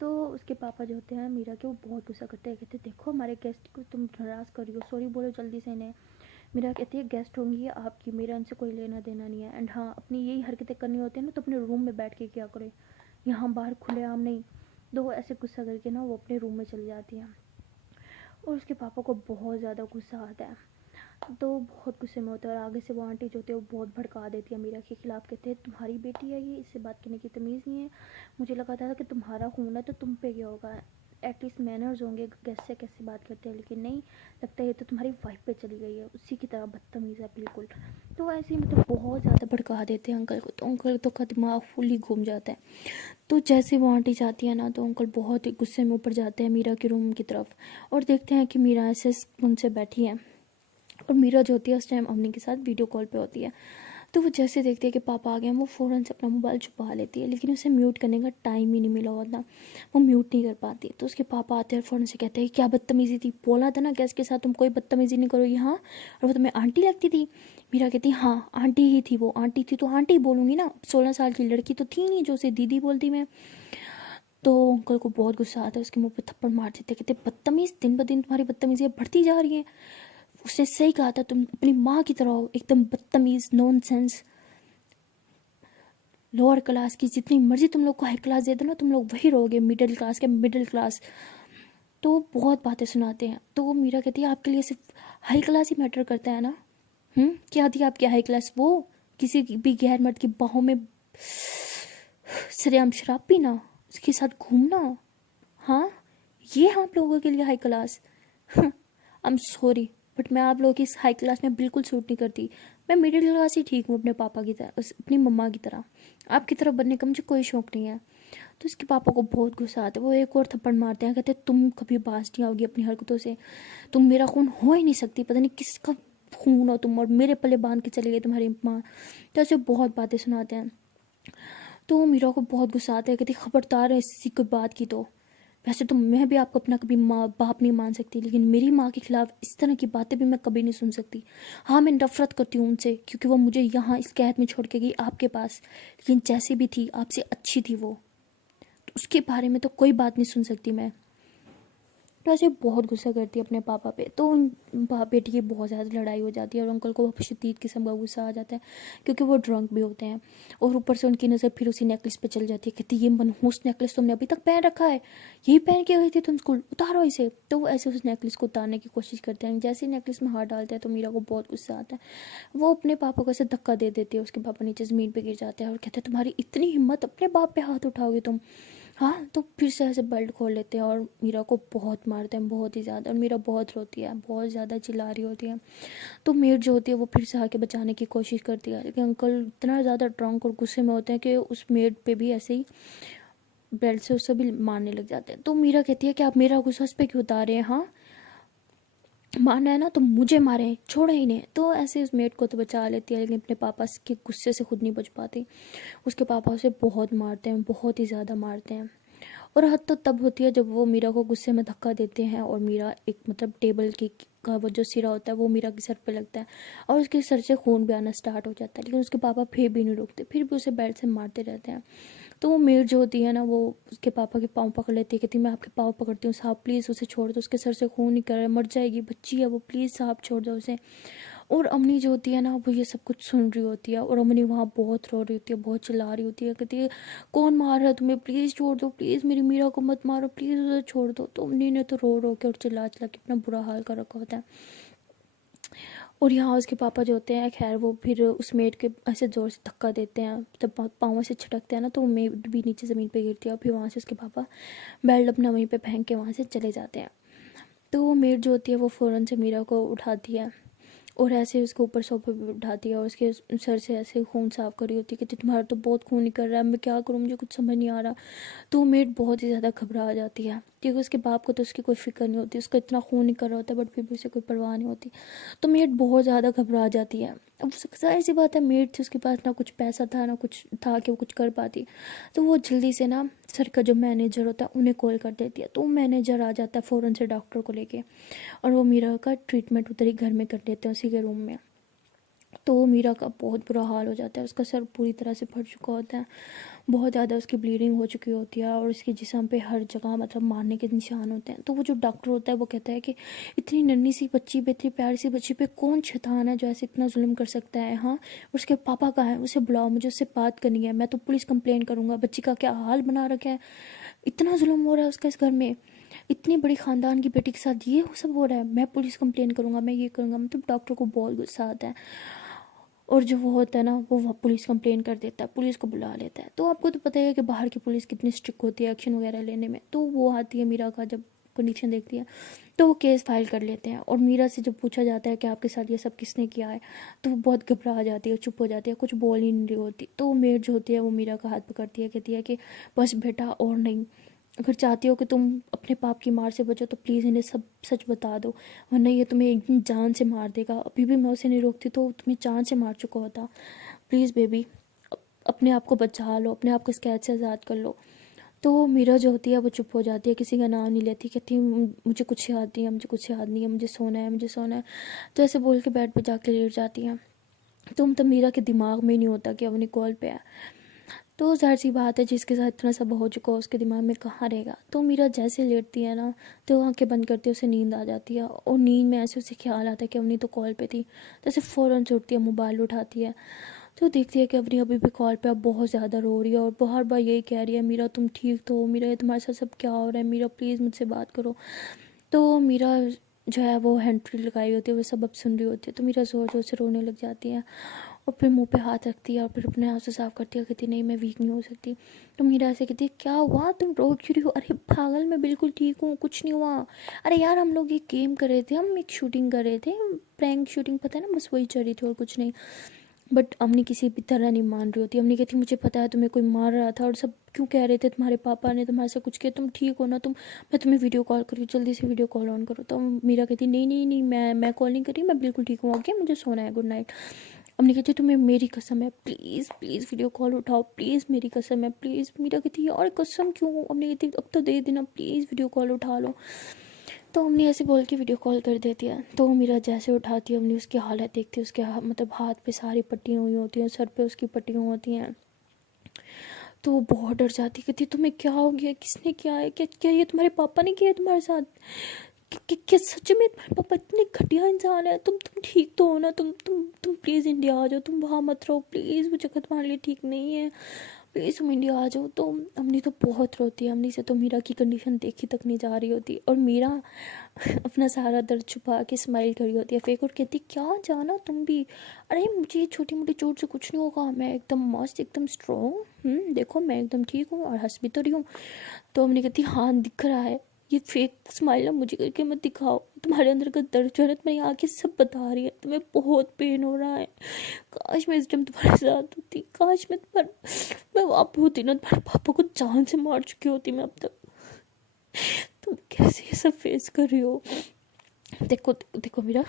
तो उसके पापा जो होते हैं मीरा के, वो बहुत गुस्सा करते हैं, कहते देखो हमारे गेस्ट को तुम नाराज़ कर रही हो, सॉरी बोलो जल्दी से इन्हें। मीरा कहती है गेस्ट होंगी ये आपकी, मेरा इनसे कोई लेना देना नहीं है, एंड हाँ अपनी यही हरकतें करनी होती है ना तो अपने रूम में बैठ के क्या करें, यहाँ बाहर खुलेआम नहीं। तो ऐसे गुस्सा करके ना वो अपने रूम में चली जाती है, और उसके पापा को बहुत ज़्यादा गुस्सा आता है। तो बहुत गुस्से में होता है, और आगे से वो आंटी जो होती है वो बहुत भड़का देती है मीरा के खिलाफ़, कहते हैं तुम्हारी बेटी है ये, इससे बात करने की तमीज़ नहीं है, मुझे लगा था कि तुम्हारा खून है तो तुम पे क्या होगा, एटलीस्ट मैनर्स होंगे, गेस्ट से कैसे बात करते हैं, लेकिन नहीं, लगता है ये तो तुम्हारी वाइफ पे चली गई है, उसी की तरह बदतमीज़ है बिल्कुल। तो ऐसे ही मतलब बहुत ज़्यादा भड़का देते हैं अंकल को, तो अंकल तो का दिमाग फुली घूम जाता है। तो जैसे वो आंटी जाती है ना तो अंकल बहुत ही गुस्से में ऊपर जाते हैं मीरा के रूम की तरफ, और देखते हैं कि मीरा ऐसे उनसे बैठी है, और मीरा जो होती है उस टाइम अम्मी के साथ वीडियो कॉल पे होती है। तो वो जैसे देखती है कि पापा आ गए हैं, वो फ़ौरन से अपना मोबाइल छुपा लेती है, लेकिन उसे म्यूट करने का टाइम ही नहीं मिला होता, वो म्यूट नहीं कर पाती। तो उसके पापा आते हैं फ़ौरन से कहते हैं क्या बदतमीज़ी थी, बोला था ना गैस के साथ तुम कोई बदतमीज़ी नहीं करोगी, हाँ, और वो तुम्हें आंटी लगती थी। मीरा कहती हाँ आंटी ही थी, वो आंटी थी तो आंटी बोलूँगी ना, 16 साल की लड़की तो थी नहीं जो उसे दीदी बोलती मैं। तो अंकल को बहुत गुस्सा आता है, उसके मुंह पे थप्पड़ मार देते, कहते बदतमीज़, दिन ब दिन तुम्हारी बदतमीज़ी बढ़ती जा रही है, उसने सही कहा था तुम अपनी माँ की तरह हो, एकदम बदतमीज़, नॉनसेंस, लोअर क्लास की, जितनी मर्जी तुम लोग को हाई क्लास दे दो ना तुम लोग वही रहोगे, मिडिल क्लास के मिडिल क्लास। तो बहुत बातें सुनाते हैं। तो वो मीरा कहती है आपके लिए सिर्फ हाई क्लास ही मैटर करता है ना? क्या थी आपकी हाई क्लास, वो किसी भी गैर मर्द की बाहों में सरेआम शराब पीना, उसके साथ घूमना, हाँ ये आप लोगों के लिए high class? I am sorry but मैं आप लोगों की इस हाई क्लास में बिल्कुल सूट नहीं करती, मैं मिडिल क्लास ही ठीक हूँ, अपने पापा की तरह, अपनी मम्मा की तरह, आपकी तरह बनने का मुझे कोई शौक नहीं है। तो इसके पापा को बहुत गुस्सा आता है, वो एक और थप्पड़ मारते हैं, कहते हैं तुम कभी बाज नहीं आओगी अपनी हरकतों से, तुम मेरा खून हो ही नहीं सकती, पता नहीं किसका खून हो तुम, और मेरे पल्ले बांध के चली गई तुम्हारी माँ। तो ऐसे बहुत बातें सुनाते हैं। तो मीरा को बहुत गुस्सा आता है, कहती खबरदार है इसी कोई बात की तो, वैसे तो मैं भी आपको अपना कभी माँ बाप नहीं मान सकती, लेकिन मेरी माँ के खिलाफ इस तरह की बातें भी मैं कभी नहीं सुन सकती। हाँ मैं नफरत करती हूँ उनसे, क्योंकि वो मुझे यहाँ इस कैद में छोड़ के गई आपके पास, लेकिन जैसे भी थी आपसे अच्छी थी वो, तो उसके बारे में तो कोई बात नहीं सुन सकती मैं। तो ऐसे बहुत गुस्सा करती है अपने पापा पे। तो उन बाप बेटी की बहुत ज़्यादा लड़ाई हो जाती है और अंकल को शदीद किस्म का गुस्सा आ जाता है क्योंकि वो ड्रंक भी होते हैं। और ऊपर से उनकी नज़र फिर उसी नेकलेस पे चल जाती है, कहती ये मनहूस नेकलेस तुमने अभी तक पहन रखा है, यही पहन के गई थी तुम स्कूल, उतारो इसे। तो वो ऐसे उस नेकलेस को उतारने की कोशिश करते हैं। जैसे ही नेकलेस में हाथ डालते हैं तो मीरा को बहुत गुस्सा आता है। वो अपने पापा को ऐसे धक्का दे देती है, उसके पापा नीचे ज़मीन पे गिर जाते हैं और कहते हैं तुम्हारी इतनी हिम्मत, अपने बाप पे हाथ उठाओगे तुम, हाँ। तो फिर से ऐसे बेल्ट खोल लेते हैं और मीरा को बहुत मारते हैं, बहुत ही ज़्यादा। और मीरा बहुत रोती है, बहुत ज़्यादा चिल्ला रही होती है। तो मेड जो होती है वो फिर से आके बचाने की कोशिश करती है, लेकिन अंकल इतना ज़्यादा ड्रंक और गुस्से में होते हैं कि उस मेड पे भी ऐसे ही बेल्ट से उससे भी मारने लग जाते हैं। तो मीरा कहती है कि आप मेरा गुस्सा उस पर क्यों उतारे हैं, हाँ मारना है ना तो मुझे मारें, छोड़े इन्हें। तो ऐसे उस मेड को तो बचा लेती है, लेकिन अपने पापा के गुस्से से खुद नहीं बच पाती। उसके पापा उसे बहुत मारते हैं, बहुत ही ज़्यादा मारते हैं। और हद तो तब होती है जब वो मीरा को गुस्से में धक्का देते हैं और मीरा एक मतलब टेबल की का वो जो सिरा होता है वो मीरा के सर पे लगता है और उसके सर से खून भी आना स्टार्ट हो जाता है। लेकिन उसके पापा फिर भी नहीं रुकते, फिर भी उसे बेल्ट से मारते रहते हैं। तो वो मेड जो होती है ना वो उसके पापा के पाँव पकड़ लेती है, कहती मैं आपके पाँव पकड़ती हूँ साहब प्लीज़ उसे छोड़ दो, उसके सर से खून निकल रहा है, मर जाएगी, बच्ची है वो, प्लीज़ साहब छोड़ दो उसे। और अम्मी जो होती है ना वो ये सब कुछ सुन रही होती है और अम्मी वहाँ बहुत रो रही होती है, बहुत चिल्ला रही होती है, कहती है कौन मार रहा है तुम्हें, प्लीज़ छोड़ दो, प्लीज़ मेरी मीरा को मत मारो, प्लीज़ उसे छोड़ दो। तो अम्मी ने तो रो रो के और चिल्ला चिल्ला के अपना बुरा हाल कर रखा होता है। और यहाँ उसके पापा जो होते हैं खैर वो फिर उस मेड के ऐसे ज़ोर से धक्का देते हैं, जब पाँव से छिटकते हैं ना तो वो मेड भी नीचे ज़मीन पे गिरती है और फिर वहाँ से उसके पापा बेल्ट अपना वहीं पे फेंक के वहाँ से चले जाते हैं। तो वो मेड जो होती है वो फ़ौरन से मीरा को उठाती है और ऐसे उसको ऊपर सोफे पे उठाती है और उसके सर से ऐसे खून साफ कर रही होती है कि तुम्हारा तो बहुत खून निकल रहा है, मैं क्या करूँ, मुझे कुछ समझ नहीं आ रहा। तो मेड बहुत ही ज़्यादा घबरा जाती है क्योंकि उसके बाप को तो उसकी कोई फिक्र नहीं होती, उसका इतना खून निकल रहा होता है बट फिर भी उसे कोई परवाह नहीं होती। तो मेड बहुत ज़्यादा घबरा जाती है। अब जाहिर सी बात है मेड थी, उसके पास ना कुछ पैसा था ना कुछ था कि वो कुछ कर पाती। तो वो जल्दी से ना सर का जो मैनेजर होता है उन्हें कॉल कर देती है। तो मैनेजर आ जाता है फ़ौरन से डॉक्टर को लेके और वो मीरा का ट्रीटमेंट उधर ही घर में कर देते हैं उसी के रूम में। तो मीरा का बहुत बुरा हाल हो जाता है, उसका सर पूरी तरह से फट चुका होता है, बहुत ज़्यादा उसकी ब्लीडिंग हो चुकी होती है और उसके जिस्म पे हर जगह मतलब मारने के निशान होते हैं। तो वो जो डॉक्टर होता है वो कहता है कि इतनी नन्ही सी बच्ची पे, इतनी प्यारी सी बच्ची पे कौन शैतान है जो ऐसे इतना जुल्म कर सकता है, हाँ उसके पापा कहाँ है, उसे बुलाओ, मुझे उससे बात करनी है, मैं तो पुलिस कंप्लेन करूँगा, बच्ची का क्या हाल बना रखा है, इतना जुल्म हो रहा है उसका इस घर में, इतनी बड़ी ख़ानदान की बेटी के साथ ये सब हो रहा है, मैं पुलिस कंप्लेन करूँगा, मैं ये करूँगा। मतलब डॉक्टर को बहुत गुस्सा आता है और जो वो होता है ना वो पुलिस कंप्लेन कर देता है, पुलिस को बुला लेता है। तो आपको तो पता ही है कि बाहर की पुलिस कितनी स्ट्रिक्ट होती है एक्शन वगैरह लेने में। तो वो आती है मीरा का जब कंडीशन देखती है तो वो केस फाइल कर लेते हैं और मीरा से जब पूछा जाता है कि आपके साथ ये सब किसने किया है तो वो बहुत घबरा जाती है, चुप हो जाती है, कुछ बोल ही नहीं रही होती। तो वो मेड जो होती है वो मीरा का हाथ पकड़ती है, कहती है कि बस बेटा और नहीं, अगर चाहती हो कि तुम अपने पाप की मार से बचो तो प्लीज़ इन्हें सब सच बता दो, वरना ये तुम्हें एक दिन जान से मार देगा। अभी भी मैं उसे नहीं रोकती तो तुम्हें जान से मार चुका होता। प्लीज़ बेबी अपने आप को बचा लो, अपने आप को इस कैद से आज़ाद कर लो। तो मीरा जो होती है वो चुप हो जाती है, किसी का नाम नहीं लेती, कहती है मुझे कुछ याद नहीं है, मुझे कुछ याद नहीं है, मुझे सोना है, मुझे सोना है। तो ऐसे बोल के बेड पर जाके लेट जाती हैं। तो मीरा के दिमाग में नहीं होता कि अपनी कॉल पे है। तो ज़ाहिर सी बात है जिसके साथ इतना सब हो चुका हो उसके दिमाग में कहाँ रहेगा। तो मीरा जैसे लेटती है ना तो आंखें बंद करती है, उसे नींद आ जाती है और नींद में ऐसे उसे ख्याल आता है कि अवनी तो कॉल पे थी। तो ऐसे फ़ौरन से उठती है, मोबाइल उठाती है तो देखती है कि अवनी अभी भी कॉल पे अब बहुत ज़्यादा रो रही है और बार बार यही कह रही है मीरा तुम ठीक तो हो, मीरा ये तुम्हारे साथ सब क्या हो रहा है, मीरा प्लीज़ मुझसे बात करो। तो मीरा जो है वो हैंड फ्री लगाई होती है, वो सब अब सुन रही होती है। तो मीरा ज़ोर ज़ोर से रोने लग जाती है और फिर मुंह पे हाथ रखती है और फिर अपने आप से साफ करती है, कहती नहीं मैं वीक नहीं हो सकती। तो मीरा ऐसे कहती है क्या हुआ, तुम रो क्यों रही हो, अरे पागल मैं बिल्कुल ठीक हूँ, कुछ नहीं हुआ। अरे यार हम लोग एक गेम कर रहे थे, हम एक शूटिंग कर रहे थे, प्रैंक शूटिंग पता है ना, बस वही चल रही थी और कुछ नहीं। बट अम्मी किसी भी तरह नहीं मान रही होती, अम्मी कहती मुझे पता है तुम्हें कोई मार रहा था और सब क्यों कह रहे थे तुम्हारे पापा ने तुम्हारे से कुछ किया, तुम ठीक हो ना, तुम मैं तुम्हें वीडियो कॉल करूँ, जल्दी से वीडियो कॉल ऑन करो। तो मीरा कहती नहीं नहीं नहीं मैं कॉल नहीं कर रही, मैं बिल्कुल ठीक हूँ, ओके मुझे सोना है, गुड नाइट। अम्मी कहती तुम्हें मेरी कसम है प्लीज़ प्लीज़ वीडियो कॉल उठाओ, प्लीज़ मेरी कसम है प्लीज़। मीरा कहती और कसम क्यों, अम्मी कहती अब तो दे देना प्लीज़, वीडियो कॉल उठा लो। तो अम्मी ऐसे बोल के वीडियो कॉल कर देती है। तो मीरा जैसे उठाती है अम्मी उसकी हालत देखती है, उसके मतलब हाथ पे सारी पट्टियाँ हुई होती हैं, सर पे उसकी पट्टियाँ होती हैं। तो वो बहुत डर जाती, कहती तुम्हें क्या हो गया, किसने किया है, क्या क्या ये तुम्हारे पापा ने किया है तुम्हारे साथ, क्या सच में तुम्हारे पापा इतने घटिया इंसान है, तुम ठीक तो हो ना, तुम प्लीज़ इंडिया आ जाओ, तुम वहाँ मत रहो प्लीज़, वो जगह तुम्हारे लिए ठीक नहीं है, प्लीज़ तुम इंडिया आ जाओ। तो अम्मी तो बहुत रोती है, अम्मी से तो मीरा की कंडीशन देखी तक नहीं जा रही होती, और मीरा अपना सारा दर्द छुपा के स्माइल कर रही होती है फेक, और कहती क्या जाना तुम भी, अरे मुझे छोटी मोटी चोट से कुछ नहीं होगा, मैं एकदम मस्त एकदम स्ट्रॉन्ग, देखो मैं एकदम ठीक हूँ और हंस भी तो रही हूँ। तो अम्मी कहती हाँ दिख रहा है, ये फेक स्माइल ना मुझे करके मत दिखाओ, तुम्हारे अंदर का दर्द जो है ना तुम्हारी आंखें सब बता रही है, तुम्हें बहुत पेन हो रहा है, काश मैं इस टाइम तुम्हारे साथ होती, काश मैं वहाँ पे होती ना, तुम्हारे पापा को जान से मार चुकी होती मैं अब तक। तुम कैसे ये सब फेस कर रही हो, देखो देखो मीरा,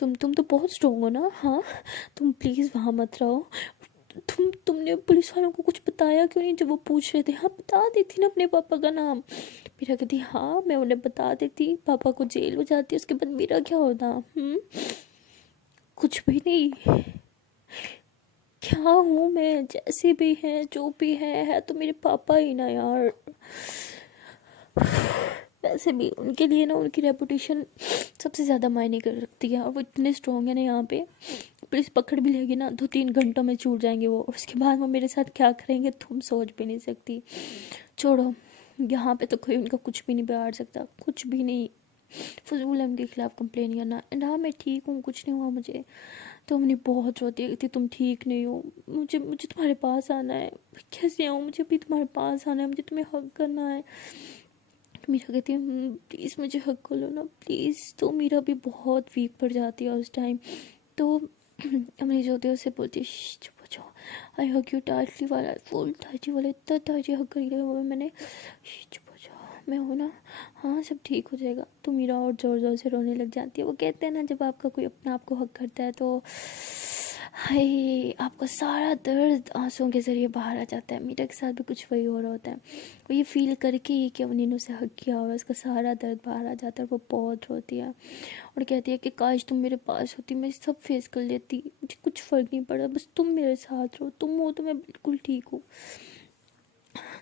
तुम तो बहुत स्ट्रोंग हो ना, हाँ तुम प्लीज़ वहाँ मत रहो, तुमने पुलिस वालों को कुछ बताया क्यों नहीं, जब वो पूछ रहे थे, हाँ बता देती ना अपने पापा का नाम। मीरा कहती हाँ मैं उन्हें बता देती, पापा को जेल हो जाती, उसके बाद मेरा क्या होता, कुछ भी नहीं, क्या हूँ मैं, जैसे भी है जो भी है तो मेरे पापा ही ना यार। वैसे भी उनके लिए ना उनकी रेपुटेशन सबसे ज़्यादा मायने कर रखती है, और वो इतने स्ट्रॉन्ग है ना, यहाँ पे पुलिस पकड़ भी लेगी ना 2-3 घंटों में छूट जाएंगे वो, और उसके बाद वो मेरे साथ क्या करेंगे तुम सोच भी नहीं सकती। छोड़ो, यहाँ पे तो कोई उनका कुछ भी नहीं बिगाड़ सकता, कुछ भी नहीं, फजूल है उनके खिलाफ कंप्लेन करना। एंड हाँ मैं ठीक हूँ, कुछ नहीं हुआ मुझे। तो हमने बहुत रोती है, तुम ठीक नहीं हो, मुझे मुझे तुम्हारे पास आना है, कैसे आऊँ, मुझे अभी तुम्हारे पास आना है, मुझे तुम्हें हग करना है। मीरा कहती है प्लीज़ मुझे हक कर लो ना प्लीज़। तो मीरा भी बहुत वीक पड़ जाती है उस टाइम। तो अमरीज होती है उससे बोलती है चुप हो जाओ, आई हग यू टाइटली वाला, फुल टाइटली वाला, इतना टाइटली हक करी है मैंने, चुप हो जाओ मैं हूँ ना, हाँ सब ठीक हो जाएगा। तो मीरा और ज़ोर ज़ोर से रोने लग जाती है। वो कहते हैं ना जब आपका कोई अपना आपको हक करता है तो हाय आपका सारा दर्द आंसुओं के ज़रिए बाहर आ जाता है। मीरा के साथ भी कुछ वही हो रहा होता है, वो ये फील करके ही कि अवनी ने उसे हक किया हुआ, उसका सारा दर्द बाहर आ जाता है, और वो बहुत रोती है और कहती है कि काश तुम मेरे पास होती, मैं सब फेस कर लेती, मुझे कुछ फ़र्क नहीं पड़ा, बस तुम मेरे साथ रहो, तुम हो तो मैं बिल्कुल ठीक हूँ।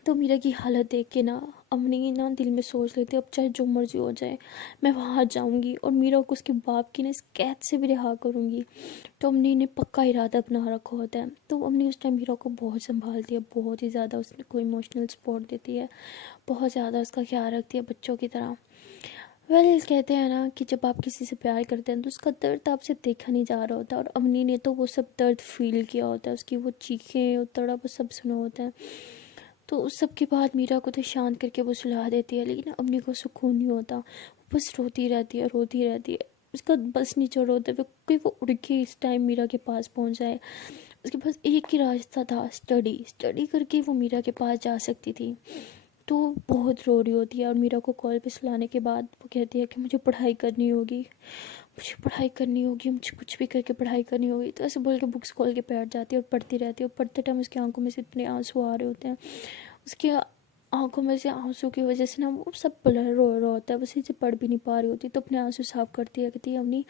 तो मीरा की हालत देख के ना अवनी ना दिल में सोच लेती है अब चाहे जो मर्जी हो जाए मैं वहाँ जाऊँगी और मीरा को उसके बाप की ना इस कैद से भी रिहा करूँगी। तो अवनी ने पक्का इरादा बना रखा होता है। तो अवनी उस टाइम मीरा को बहुत संभालती है, बहुत ही ज़्यादा उसने को इमोशनल सपोर्ट देती है, बहुत ज़्यादा उसका ख्याल रखती है बच्चों की तरह। कहते हैं ना कि जब आप किसी से प्यार करते हैं तो उसका दर्द आपसे देखा नहीं जा रहा होता, और अवनी ने तो वो सब दर्द फील किया होता है, उसकी वो चीखें और तड़प सब सुना होता है। तो उस सब के बाद मीरा को तो शांत करके वो सुला देती है, लेकिन अम्मी को सुकून नहीं होता, वो बस रोती रहती है रोती रहती है। उसका बस नहीं चढ़ होता है कि वो उड़ के इस टाइम मीरा के पास पहुंच जाए। उसके पास एक ही रास्ता था, स्टडी स्टडी करके वो मीरा के पास जा सकती थी। तो बहुत रो रही होती है, और मीरा को कॉल पे सुलाने के बाद वो कहती है कि मुझे पढ़ाई करनी होगी, मुझे पढ़ाई करनी होगी, मुझे कुछ भी करके पढ़ाई करनी होगी। तो ऐसे बोल के बुक्स खोल के बैठ जाती है और पढ़ती रहती है, और पढ़ते टाइम उसकी आंखों में से इतने आंसू आ रहे होते हैं, उसकी आंखों में से आंसू की वजह से ना वो सब ब्लर रो रहा होता है, वो सही से पढ़ भी नहीं पा रही होती। तो अपने आंसू साफ करती है, कहती है अपनी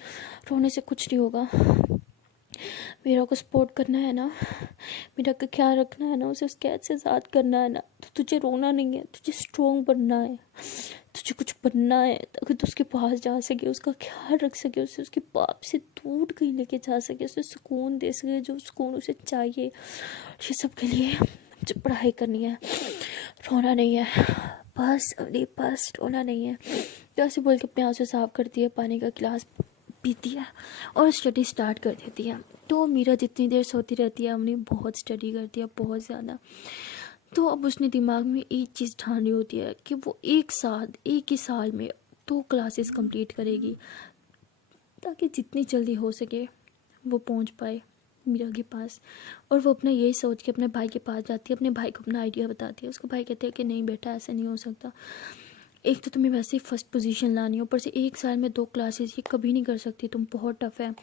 रोने से कुछ नहीं होगा, मीरा को सपोर्ट करना है ना, मीरा का ख्याल रखना है ना, उसे उस कैद से आज़ाद करना है ना, तो तुझे रोना नहीं है, तुझे स्ट्रॉन्ग बनना है, तुझे कुछ बनना है ताकि तू उसके पास जा सके, उसका ख्याल रख सके, उसे उसके पाप से दूर कहीं लेके जा सके, उसे सुकून दे सके जो सुकून उसे चाहिए। ये सब के लिए मुझे पढ़ाई करनी है, रोना नहीं है, बस अरे बस रोना नहीं है। तो ऐसे बोल के अपने आंसू साफ करती है, पानी का गिलास पीती है और स्टडी स्टार्ट कर देती है। तो मीरा जितनी देर सोती रहती है अवनी बहुत स्टडी करती है, बहुत ज़्यादा। तो अब उसने दिमाग में एक चीज़ ठानी होती है कि वो एक ही साल में 2 क्लासेस कंप्लीट करेगी, ताकि जितनी जल्दी हो सके वो पहुंच पाए मीरा के पास। और वो अपना यही सोच के अपने भाई के पास जाती है, अपने भाई को अपना आइडिया बताती है। उसका भाई कहते हैं कि नहीं बेटा ऐसा नहीं हो सकता, एक तो तुम्हें वैसे ही फर्स्ट पोजीशन लानी है, ऊपर से एक साल में 2 क्लासेस ये कभी नहीं कर सकती तुम, बहुत टफ है।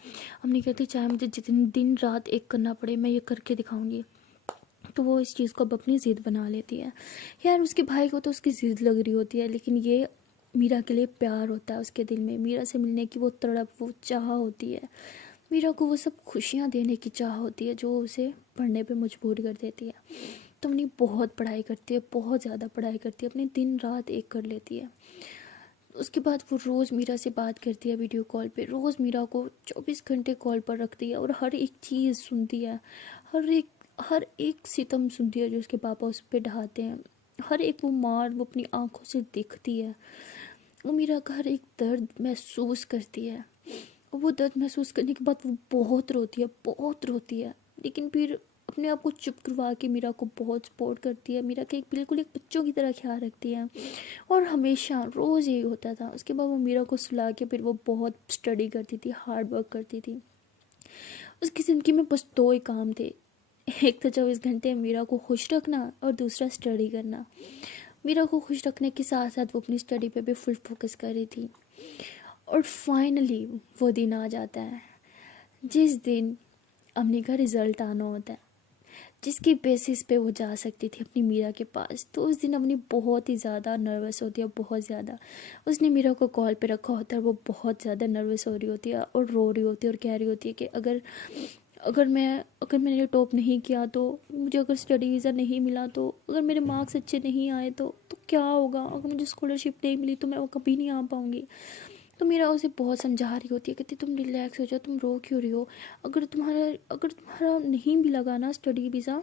हमने कहती चाहे मुझे जितनी दिन रात एक करना पड़े मैं ये करके दिखाऊंगी। तो वो इस चीज़ को अब अपनी ज़िद बना लेती है। यार उसके भाई को तो उसकी ज़िद लग रही होती है, लेकिन ये मीरा के लिए प्यार होता है उसके दिल में, मीरा से मिलने की वो तड़प वो चाह होती है, मीरा को वो सब खुशियाँ देने की चाह होती है जो उसे पढ़ने पे मजबूर कर देती है। तो अपनी बहुत पढ़ाई करती है, बहुत ज़्यादा पढ़ाई करती है, अपने दिन रात एक कर लेती है। उसके बाद वो रोज़ मीरा से बात करती है वीडियो कॉल पे, रोज़ मीरा को 24 घंटे कॉल पर रखती है और हर एक चीज़ सुनती है, हर एक सितम सुनती है जो उसके पापा उस पर ढाते हैं, हर एक वो मार वो अपनी आंखों से दिखती है। वो मीरा का हर एक दर्द महसूस करती है, और वो दर्द महसूस करने के बाद वो बहुत रोती है, बहुत रोती है, लेकिन फिर अपने आप को चुप करवा के मीरा को बहुत सपोर्ट करती है, मीरा के बिल्कुल एक बच्चों की तरह ख्याल रखती है। और हमेशा रोज़ यही होता था। उसके बाद वो मीरा को सुला के फिर वो बहुत स्टडी करती थी, हार्ड वर्क करती थी। उसकी ज़िंदगी में बस दो ही काम थे, एक तो 24 घंटे मीरा को खुश रखना और दूसरा स्टडी करना। मीरा को खुश रखने के साथ साथ वो अपनी स्टडी पे भी फुल फोकस कर रही थी। और फाइनली वो दिन आ जाता है जिस दिन अम्मी का रिज़ल्ट आना होता है, जिसकी बेसिस पे वो जा सकती थी अपनी मीरा के पास। तो उस दिन अपनी बहुत ही ज़्यादा नर्वस होती है, बहुत ज़्यादा। उसने मीरा को कॉल पे रखा होता है, वो बहुत ज़्यादा नर्वस हो रही होती है और रो रही होती है और कह रही होती है कि अगर मैंने टॉप नहीं किया तो, मुझे अगर स्टडी वीज़ा नहीं मिला तो, अगर मेरे मार्क्स अच्छे नहीं आए तो क्या होगा, अगर मुझे स्कॉलरशिप नहीं मिली तो मैं वो कभी नहीं आ पाऊँगी। तो मेरा उसे बहुत समझा रही होती है, कहती तुम रिलैक्स हो जाओ, तुम रो क्यों रही हो, अगर तुम्हारा नहीं भी लगा ना स्टडी वीज़ा,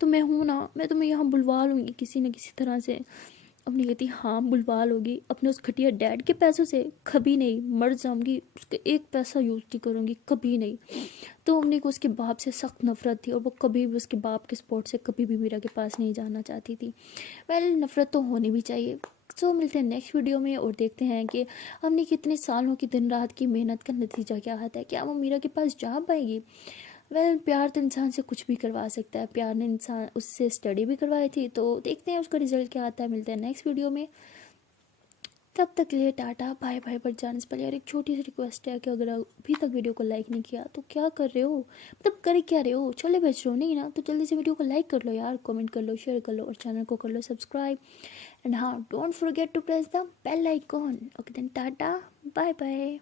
तो मैं हूँ ना, मैं तुम्हें यहाँ बुलवा लूँगी किसी न किसी तरह से। अपनी कहती हाँ बुलवा लोगी, अपने उस घटिया डैड के पैसों से कभी नहीं, मर जाऊंगी, उसके एक पैसा यूज़ नहीं करूँगी कभी नहीं। तो अम्मी को उसके बाप से सख्त नफरत थी और वो कभी भी उसके बाप के सपोर्ट से कभी भी मीरा के पास नहीं जाना चाहती थी। नफरत तो होनी भी चाहिए। सो मिलते हैं नेक्स्ट वीडियो में और देखते हैं कि हमने कितने सालों की दिन रात की मेहनत का नतीजा क्या आता है, क्या वो मीरा के पास जा पाएगी। प्यार तो इंसान से कुछ भी करवा सकता है, प्यार ने इंसान उससे स्टडी भी करवाई थी। तो देखते हैं उसका रिजल्ट क्या आता है, मिलते हैं नेक्स्ट वीडियो में। तब तक के लिए टाटा बाय बाय। पर जाने से पहले यार एक छोटी सी रिक्वेस्ट है कि अगर अभी तक वीडियो को लाइक नहीं किया तो क्या कर रहे हो, मतलब कर क्या रहे हो, छोले बेच रहे हो नहीं ना, तो जल्दी से वीडियो को लाइक कर लो यार, कमेंट कर लो, शेयर कर लो और चैनल को कर लो सब्सक्राइब। एंड हाँ, don't forget to press the bell icon. Okay then tata bye bye.